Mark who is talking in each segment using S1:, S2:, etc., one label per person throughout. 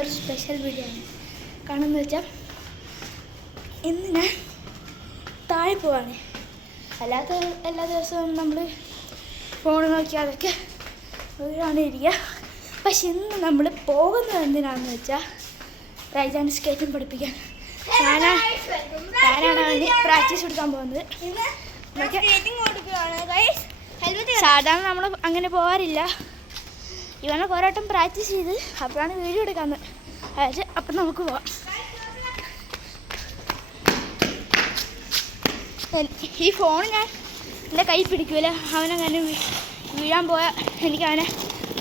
S1: ഒരു special video ആണ്. കാരണം എന്ന് വെച്ചാൽ ഇന്ന് ഞാൻ താഴെ പോവാണ്. അല്ലാത്ത എല്ലാ ദിവസവും നമ്മൾ ഫോൺ നോക്കി അതൊക്കെ വീടാണ് ഇരിക്കുക പക്ഷെ ഇന്ന് നമ്മൾ പോകുന്നത് എന്തിനാണെന്ന് വെച്ചാൽ റൈജാൻ സ്കേറ്റും പഠിപ്പിക്കാൻ. ഞാനാ ഞാനാണ് അവന് പ്രാക്ടീസ് കൊടുക്കാൻ പോകുന്നത്. സാധാരണ നമ്മൾ അങ്ങനെ പോകാറില്ല ഇവനെ പോരാട്ടം പ്രാക്ടീസ് ചെയ്ത് അപ്പോഴാണ് വീഡിയോ എടുക്കാന്ന്. അതായത് അപ്പം നമുക്ക് പോവാം. ഈ ഫോൺ ഞാൻ എന്റെ കൈ പിടിക്കൂല. അവനങ്ങനെ വീഴാൻ പോയാൽ എനിക്ക് അവനെ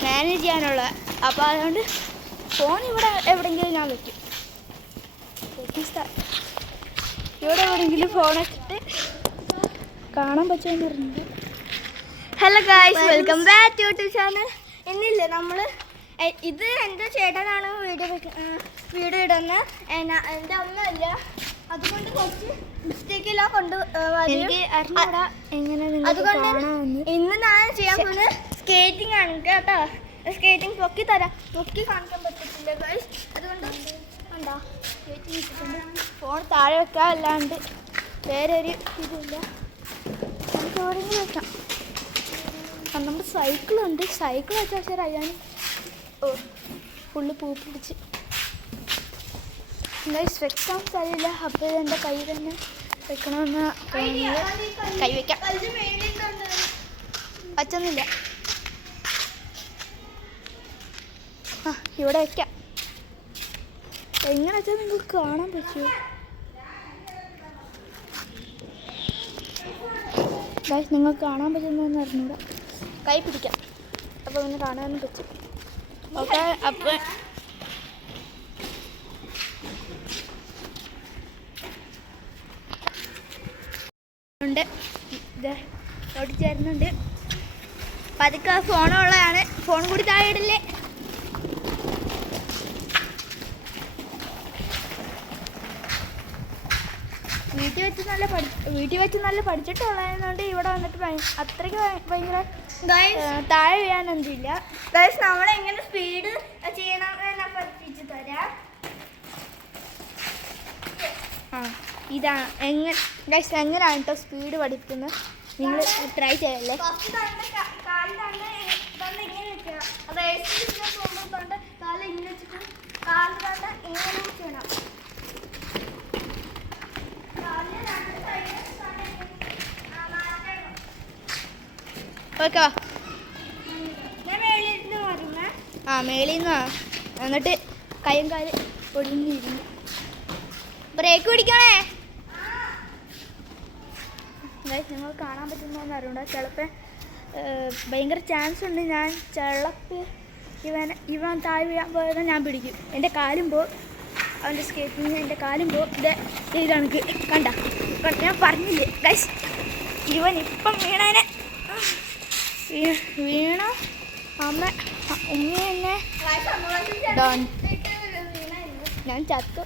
S1: മാനേജ് ചെയ്യാനുള്ള. അപ്പോൾ അതുകൊണ്ട് ഫോൺ ഇവിടെ എവിടെയെങ്കിലും ഞാൻ വയ്ക്കും ഇവിടെ എവിടെയെങ്കിലും ഫോണൊക്കെ ഇട്ട് കാണാൻ പറ്റുമെന്ന് പറഞ്ഞിട്ട്
S2: hello guys welcome back to YouTube channel ഇന്നില്ലേ നമ്മൾ ഇത് എന്റെ ചേട്ടനാണ് വീട് വീട് ഇടുന്ന. എന്റെ അമ്മയല്ല. അതുകൊണ്ട് കുറച്ച് മിസ്റ്റേക്കെല്ലാം കൊണ്ട് ഏ, വരും.
S1: എങ്ങനെ
S2: അതുകൊണ്ട് ഇന്ന് ഞാൻ ചെയ്യാൻ പോകുന്നത് സ്കേറ്റിംഗ് ആണ് കേട്ടോ. സ്കേറ്റിംഗ് പൊക്കി തരാം. പൊക്കി കാണിക്കാൻ പറ്റത്തില്ല ഗൈസ് അതുകൊണ്ട് ഉണ്ടോ
S1: ഫോൺ താഴെ വെക്കാൻ അല്ലാണ്ട് വേറെ ഒരു ഇതില്ല നമുക്ക് എവിടെയെങ്കിലും വെക്കാം. നമ്മുടെ സൈക്കിളുണ്ട് സൈക്കിൾ റയ്യാൻ ഓ ഫുള്ള് പൂ പിടിച്ച് ഗൈസ് വെക്കാൻ സ്ഥലമില്ല അപ്പോൾ ഇതെന്റെ കൈ തന്നെ വെക്കണമെന്ന് കൈ വെക്കാം. പറ്റുന്നില്ല ആ ഇവിടെ വെക്കാം. എങ്ങനെ വെച്ചാൽ നിങ്ങൾക്ക് കാണാൻ പറ്റുമോ നിങ്ങൾക്ക് കാണാൻ പറ്റുന്നതെന്ന് അറിഞ്ഞൂടാ കൈ പിടിക്കാം. അപ്പോൾ പിന്നെ കാണാനും പറ്റും. ഓക്കെ ഉണ്ട്. ഇത് ഓടി ചേരുന്നുണ്ട് പതുക്കെ ഫോണുള്ളതാണ് ഫോൺ കൂടി താഴെ ഇടില്ലേ? വീട്ടിൽ വെച്ച് നല്ല പഠി വീട്ടിൽ വെച്ച് നല്ല പഠിച്ചിട്ടുള്ളതുകൊണ്ട് ഇവിടെ വന്നിട്ട് അത്രയ്ക്ക് ഭയങ്കര താഴെ വീഴാനൊന്നുമില്ല
S2: ഗൈസ് നമ്മൾ എങ്ങനെ സ്പീഡ് ചെയ്യണമെന്ന് പഠിപ്പിച്ചു തരാം.
S1: ആ ഇതാണ് എങ്ങനെ ഗൈസ് എങ്ങനെയാണ് കേട്ടോ സ്പീഡ് പഠിക്കുന്നത്? നിങ്ങൾ ട്രൈ ചെയ്യല്ലേ?
S2: കാലിൽ തന്നെ ഇങ്ങനെ വെച്ചിട്ട് കാലിൽ തന്നെ ഇങ്ങനെ ചെയ്യണം
S1: ഓക്കെ ആ മേളിൽ നിന്ന് എന്നിട്ട് കയ്യും കാൽ ഒടിഞ്ഞിരുന്നു ബ്രേക്ക് പിടിക്കണേ. നിങ്ങൾ കാണാൻ പറ്റുന്നതെന്ന് അറിയണ്ട ചിലപ്പോൾ ഭയങ്കര ചാൻസ് ഉണ്ട് ഞാൻ ചിലപ്പ് ഇവൻ ഇവൻ താഴെ വീഴാൻ പോയത് ഞാൻ പിടിക്കും. എന്റെ കാലും പോ. അവന്റെ സ്കേറ്റിങ് എന്റെ കാലും പോ. ഇതെ ഇതാണ് കണ്ട ഞാൻ പറഞ്ഞില്ലേ? ഗൈസ് ഇവൻ ഇപ്പം വീണേനെ വീണ. അമ്മ ഉമ്മ എന്നെ. ഞാൻ ചത്തു.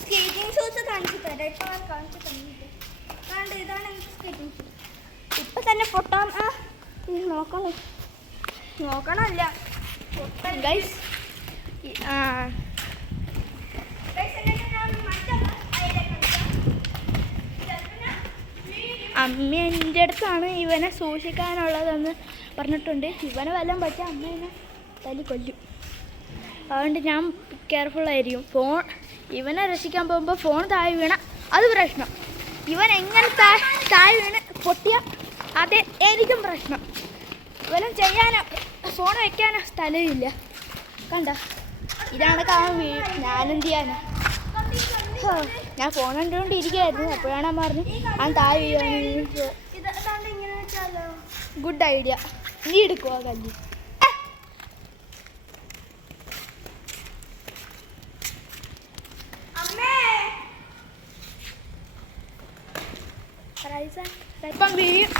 S2: സ്കേറ്റിംഗ് ഷൂസ് കാണിച്ചു തരാം. കാണിച്ചു തന്നിട്ട് ഇതാണ് എനിക്ക് സ്കേറ്റിംഗ് ഷൂസ്
S1: ഇപ്പൊ തന്നെ പൊട്ടാൻ ആ നോക്കണം.
S2: നോക്കണമല്ല.
S1: ഗൈസ് ആ അമ്മ എന്റെ അടുത്താണ് ഇവനെ സൂക്ഷിക്കാനുള്ളതെന്ന് പറഞ്ഞിട്ടുണ്ട്. ഇവനെ വല്ലതും പറ്റിയ അമ്മ എന്നെ തല്ലി കൊല്ലും. അതുകൊണ്ട് ഞാൻ കെയർഫുള്ളായിരിക്കും ഫോൺ ഇവനെ രക്ഷിക്കാൻ പോകുമ്പോൾ ഫോൺ താഴെ വീണ അത് പ്രശ്നം. ഇവൻ എങ്ങനെ താഴെ വീണ് പൊട്ടിയ അത് എനിക്കും പ്രശ്നം. ഇവനും ചെയ്യാനോ ഫോൺ വയ്ക്കാനോ സ്ഥലമില്ല. കണ്ട? ഇതാണ് കാണാൻ വീഴും ഞാനെന്ത് ചെയ്യാനാ? ഞാൻ ഫോൺ കണ്ടുകൊണ്ടിരിക്കുകയായിരുന്നു. അപ്പോഴാണ് അമ്മ പറഞ്ഞു ആ താഴെ ഗുഡ് ഐഡിയ നീ എടുക്കുക കല്ല്? ഇപ്പം വീഴും.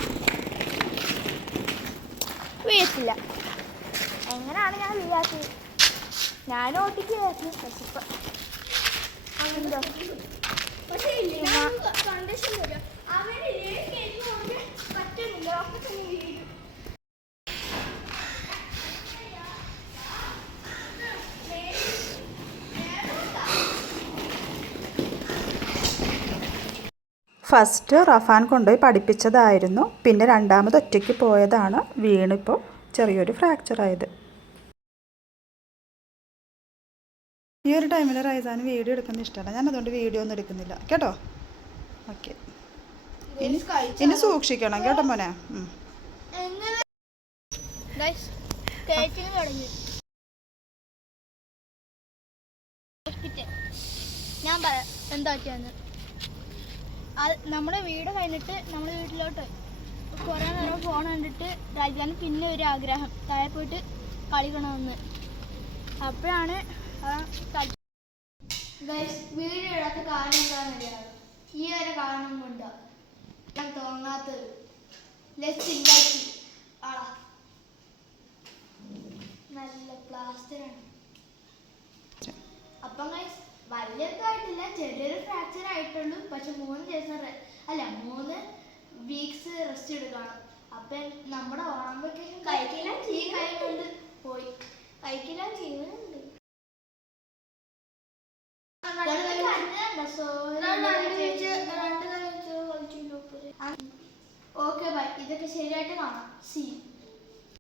S1: വീഴത്തില്ല. എങ്ങനെയാണ് ഞാൻ വീഴാത്തത്? ഞാൻ ഓട്ടിക്കുകയായിരുന്നു. പക്ഷെ ഇപ്പം
S3: ഫസ്റ്റ് റഫാൻ കൊണ്ടുപോയി പഠിപ്പിച്ചതായിരുന്നു. പിന്നെ രണ്ടാമത് ഒറ്റയ്ക്ക് പോയതാണ്. വീണിപ്പോൾ ചെറിയൊരു ഫ്രാക്ചറായത് ഈ ഒരു ടൈമിൽ റൈസാന് വീഡിയോ എടുക്കുന്നത് ഇഷ്ടമല്ല. ഞാൻ അതുകൊണ്ട് വീഡിയോ ഒന്നും എടുക്കുന്നില്ല. കേട്ടോ? ഓക്കെ ഇനി ഇനി സൂക്ഷിക്കണം. കേട്ടോ മോനെ?
S1: ഞാൻ പറയാം എന്താ പറ്റിയെന്ന്. നമ്മുടെ വീട് കഴിഞ്ഞിട്ട് നമ്മുടെ വീട്ടിലോട്ട് കുറേ നേരം ഫോൺ കണ്ടിട്ട് രാജാന് പിന്നെ ഒരു ആഗ്രഹം. താഴെ പോയിട്ട് കളിക്കണമെന്ന് അപ്പോഴാണ് വീഡിയോ ഇടാത്ത കാരണം എന്താണെന്നറിയാമോ ഈ ഒരു കാരണം കൊണ്ടോ ഞാൻ തോന്നാത്തത്. ലെസ് ഇല്ലാക്കി ആളാ നല്ല പ്ലാസ്റ്ററാണ് അപ്പം ഗൈസ് വലിയതായിട്ടില്ല ചെറിയൊരു ഫ്രാക്ചർ ആയിട്ടുള്ളൂ. പക്ഷെ മൂന്ന് ദിവസം അല്ല മൂന്ന് വീക്സ് റെസ്റ്റ് എടുക്കണം. അപ്പം നമ്മുടെ ഓണം വെക്കേഷൻ കഴിക്കില്ല ഈ കൈ കൊണ്ട് പോയി. കഴിക്കില്ല ചെയ്യുന്നുണ്ട് ഓക്കെ ബൈ ഇതൊക്കെ ശരിയായിട്ട് കാണാം. സി